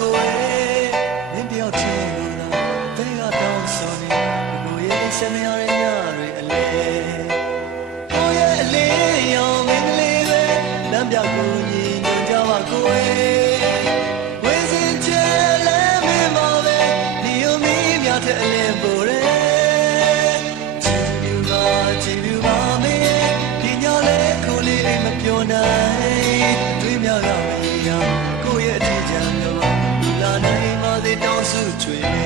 ကိုယ်မင်းတယောက်ချင်းလို့လားဘယ်ကတောင်းဆိုနေကိုရဲ့ဆက်မရတဲ့ညတွေအလဲကိုရဲ့အလေးရောင်မင်းလေးပဲလမ်းပြကိုရင်ညွှန်ကြပါကိုယ်ဝေစင်ချဲလဲမင်းမပဲဒီယိုမီမြတ်တဲ့အလင်းပေါ်ရဲချီလူပါမင်းဒီညလေးကိုလေးအိမ်မပြောနိုင်တွေ့မြရမရကိုရဲ့အထီးချမ်းတော့လာနိုင်ပါသေးတောင်းစုချွေ